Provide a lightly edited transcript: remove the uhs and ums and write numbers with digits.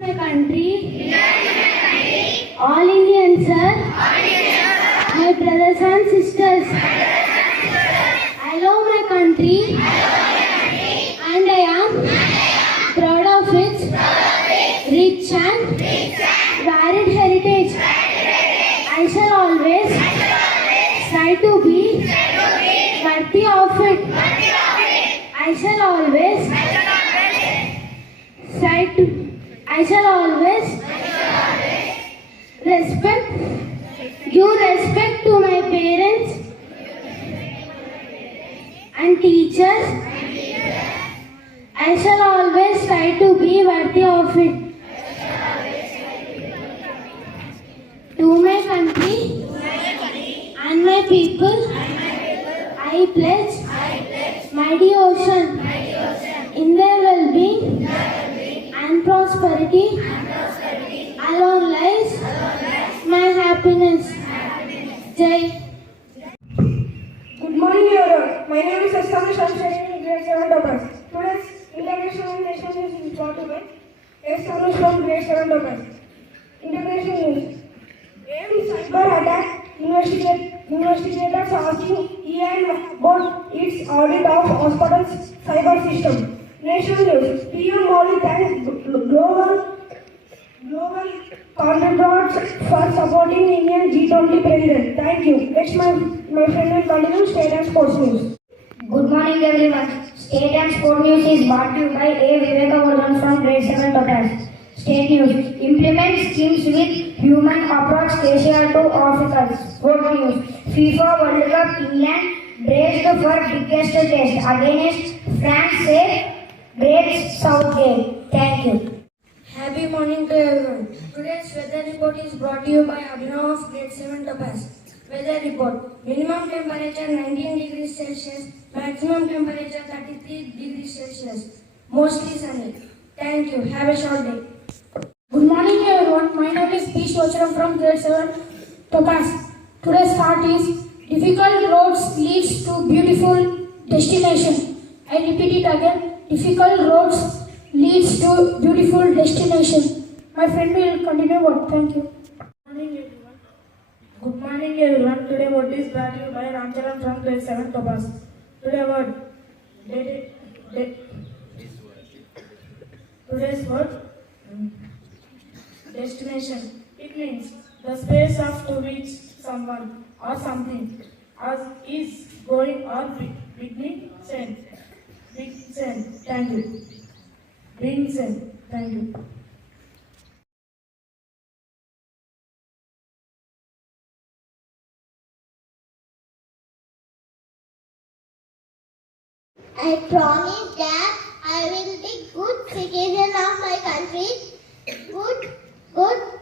My country, all Indians, sir, my brothers and sisters, I love my country and I am proud of its rich and varied heritage. I shall always try to be worthy of it. I shall always give respect to my parents and teachers. I shall always try to be worthy of it. To my country and my people, I pledge my devotion in their well-being and prosperity. Alone lies my happiness. Jai. Good morning, everyone. My name is Asami Shamshari, grade 7 Topaz. Today's international and national news is brought to by Asami from grade 7 Topaz. International news. AIM cyber attack investigators asking EIM about its audit of hospital's cyber system. National news. PM Modi thanks global contributors for supporting Indian G20 president. Thank you. Next, my friend will continue State and Sports News. Good morning, everyone. State and Sport News is brought to you by A. Vivekavardhan from grade 7 Topaz. State News. Implement schemes with human approach Asia to Africa. Sport News. FIFA World Cup England braced for biggest test against France. Say Great Southgate. Thank you. Happy morning to everyone. Today's weather report is brought to you by Abhinav of grade 7 Topaz. Weather report. Minimum temperature 19 degrees Celsius. Maximum temperature 33 degrees Celsius. Mostly sunny. Thank you. Have a short day. Good morning, everyone. My name is P. Shocharam from grade 7 Topaz. Today's thought is difficult roads leads to beautiful destination. I repeat it again. Difficult roads leads to beautiful destination. My friend will continue what. Thank you. Good morning, everyone. Today word is brought to you by Ramcharan from grade 7 Topaz. Today's word destination. It means the space of to reach someone or something as is going or beginning sent. Thank you. Being sent. Thank you. I promise that I will be good citizen of my country. Good